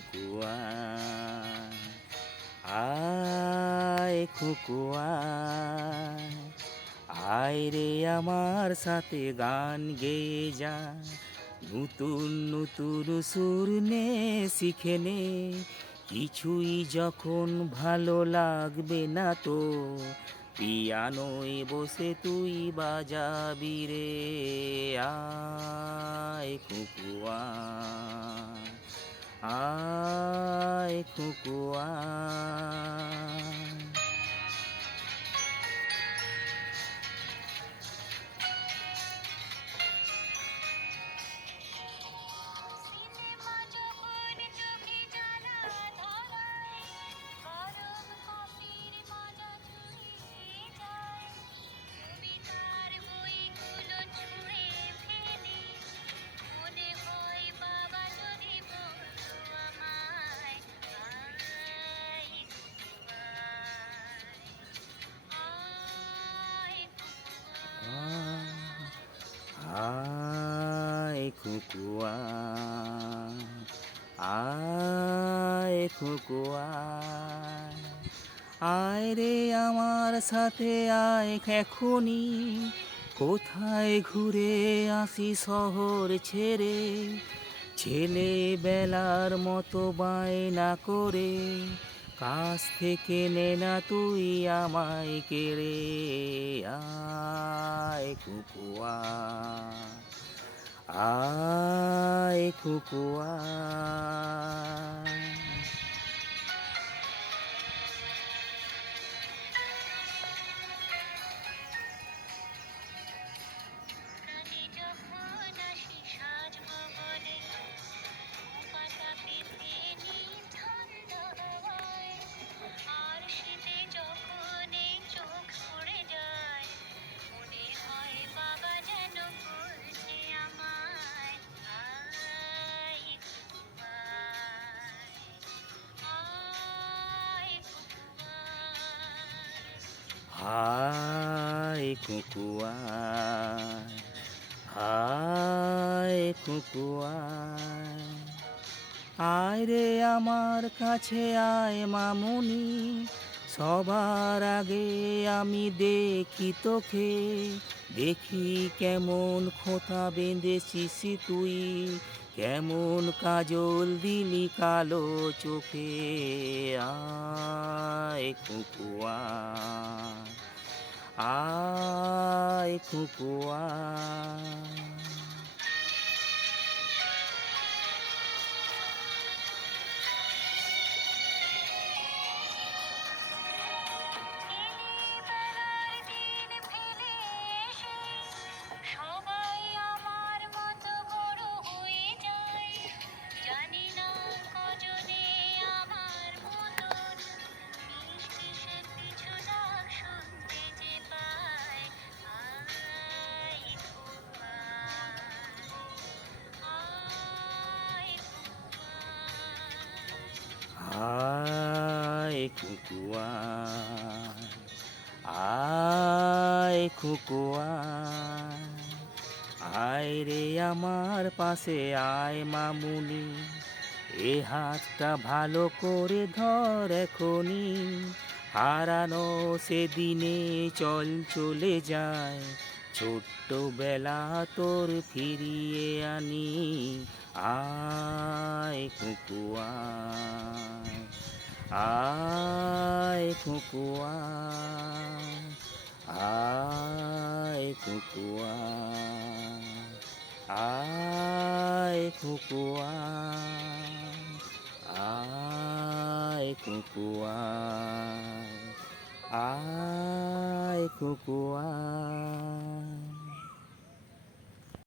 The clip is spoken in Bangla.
খুকুয়া আয় খুকুয়া আয় রে আমার সাথে গান গেয়ে যা নতুন নতুন সুর নে শিখে নে কিছুই যখন ভালো লাগবে না তো পিয়ানোয় বসে তুই বাজাবি রে আয় খুকুয়া আয় খুকুয়া সিনেমা যখন চোখে জ্বালা ধরায়, গরম কফির মজা ছুঁয়ে যায়। কবিতার বইগুলো ছুঁড়ে ফেলে, মনে হয় বাবা যদি বলতো আমায়, আয় কুকুর আয় কুকুর আয় খুকুয়া আয় খুকুয়া আয় রে আমার সাথে আয় এখনি কোথায় ঘুরে আসি শহর ছেড়ে ছেলেবেলার মতো বায়না করে কাছ থেকে নে না তুই আমায় কেড়ে আয় খুকুয়া আয় খুকুয়া প্রাণী যখন আসি সাজবো বলে, পাতা পেতে নির্ঝঞ্ঝ হওয়ায়, আর শীতে যখন এই চোখ পড়ে যায়, মনে হয় বাবা যেন বলছে আমায়, আয় কুকু আয় কুকু হায় খুকুয়া হায় খুকুয়া আয় রে আমার কাছে আয় মামুনি সবার আগে আমি দেখি তোকে দেখি কেমন খোঁতা বেঁধেছিস তুই কেমন কাজল দিলি কালো চোখে আয় খুকুয়া আয় খুকুয়া ছেলেবেলার দিন ফেলে এসে সবাই আমার মতো বড় হয়ে যায়। জানি না কজনে আমার মতন মিষ্টি সে কিছু ডাক শুনতে যে পায়, আয় কুকু আয় আয় খুকুয়া আয় খুকুয়া আয় রে আমার পাশে আয় মামুনি এ হাতটা ভালো করে ধর এখনি হারানো সেদিনে চল চলে যায় ছোট্টবেলা তোর ফিরিয়ে আনি আয় খুকুয়া আয় খুকুয়া আয় খুকুয়া আয় খুকুয়া আয় খুকুয়া আয় খুকুয়া